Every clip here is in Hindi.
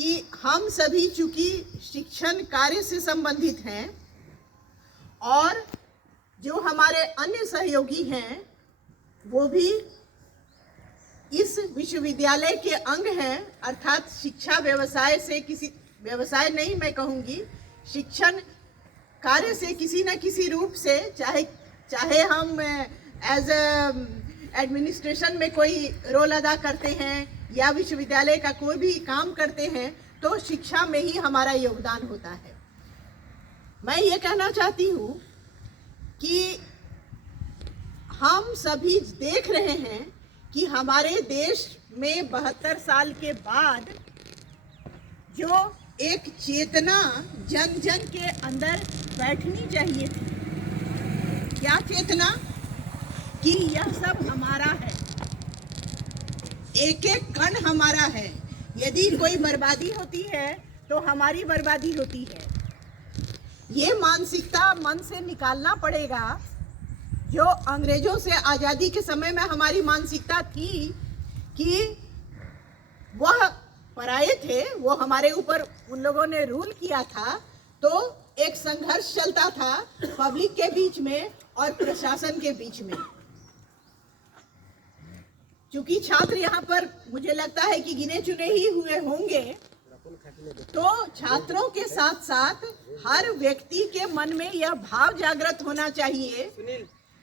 कि हम सभी चूंकि शिक्षण कार्य से संबंधित हैं और जो हमारे अन्य सहयोगी हैं वो भी इस विश्वविद्यालय के अंग हैं, अर्थात शिक्षा व्यवसाय से किसी व्यवसाय नहीं मैं कहूँगी, शिक्षण कार्य से किसी न किसी रूप से चाहे हम एज एडमिनिस्ट्रेशन में कोई रोल अदा करते हैं या विश्वविद्यालय का कोई भी काम करते हैं तो शिक्षा में ही हमारा योगदान होता है। मैं ये कहना चाहती हूँ कि हम सभी देख रहे हैं कि हमारे देश में 72 साल के बाद जो एक चेतना जन जन के अंदर बैठनी चाहिए थी, क्या चेतना कि यह सब हमारा है, एक एक कण हमारा है, यदि कोई बर्बादी होती है तो हमारी बर्बादी होती है। ये मानसिकता मन से निकालना पड़ेगा जो अंग्रेजों से आज़ादी के समय में हमारी मानसिकता थी कि वह पराये थे, वो हमारे ऊपर उन लोगों ने रूल किया था, तो एक संघर्ष चलता था पब्लिक के बीच में और प्रशासन के बीच में। चूंकि छात्र यहाँ पर मुझे लगता है कि गिने चुने ही हुए होंगे, तो छात्रों के साथ साथ हर व्यक्ति के मन में यह भाव जागृत होना चाहिए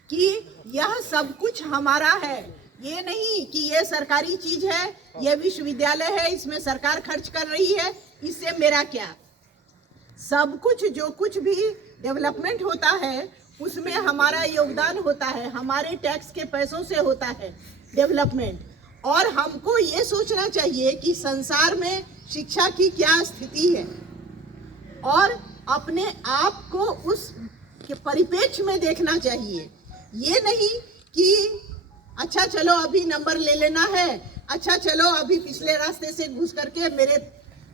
कि यह सब कुछ हमारा है। ये नहीं कि ये सरकारी चीज है, ये विश्वविद्यालय है, इसमें सरकार खर्च कर रही है, इससे मेरा क्या। सब कुछ जो कुछ भी डेवलपमेंट होता है उसमें हमारा योगदान होता है, हमारे टैक्स के पैसों से होता है डेवलपमेंट। और हमको ये सोचना चाहिए कि संसार में शिक्षा की क्या स्थिति है और अपने आप को उस के परिप्रेक्ष्य में देखना चाहिए। ये नहीं कि अच्छा चलो अभी नंबर ले लेना है, अच्छा चलो अभी पिछले रास्ते से घुस करके मेरे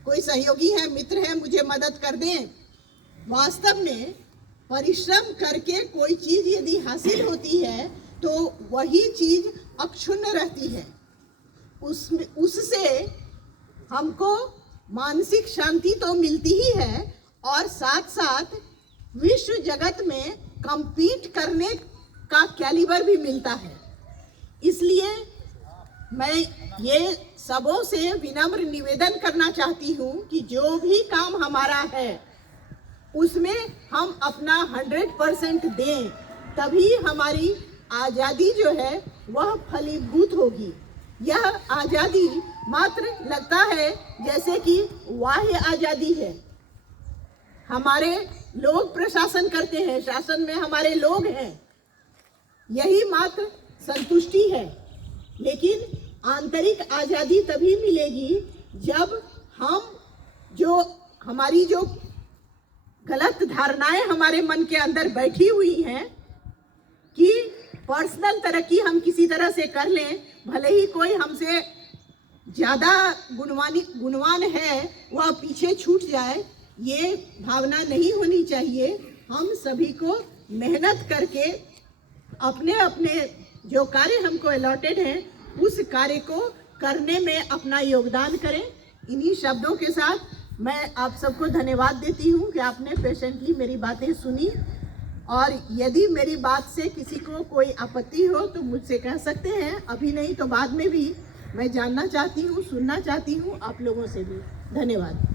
कोई सहयोगी है, मित्र है, मुझे मदद कर दें। वास्तव में परिश्रम करके कोई चीज यदि हासिल होती है तो वही चीज अक्षुण्ण रहती है, उससे हमको मानसिक शांति तो मिलती ही है और साथ साथ विश्व जगत में compete करने का कैलिबर भी मिलता है। इसलिए मैं ये सबों से विनम्र निवेदन करना चाहती हूँ कि जो भी काम हमारा है उसमें हम अपना 100% दें, तभी हमारी आज़ादी जो है वह फलीभूत होगी। यह आज़ादी मात्र लगता है जैसे कि बाह्य आज़ादी है, हमारे लोग प्रशासन करते हैं, शासन में हमारे लोग हैं, यही मात्र संतुष्टि है। लेकिन आंतरिक आज़ादी तभी मिलेगी जब हम हमारी जो गलत धारणाएं हमारे मन के अंदर बैठी हुई हैं कि पर्सनल तरक्की हम किसी तरह से कर लें, भले ही कोई हमसे ज़्यादा गुणवान है वह पीछे छूट जाए, ये भावना नहीं होनी चाहिए। हम सभी को मेहनत करके अपने अपने जो कार्य हमको अलॉटेड है उस कार्य को करने में अपना योगदान करें। इन्हीं शब्दों के साथ मैं आप सबको धन्यवाद देती हूँ कि आपने पेशेंटली मेरी बातें सुनी, और यदि मेरी बात से किसी को कोई आपत्ति हो तो मुझसे कह सकते हैं, अभी नहीं तो बाद में भी। मैं जानना चाहती हूँ, सुनना चाहती हूँ आप लोगों से भी। धन्यवाद।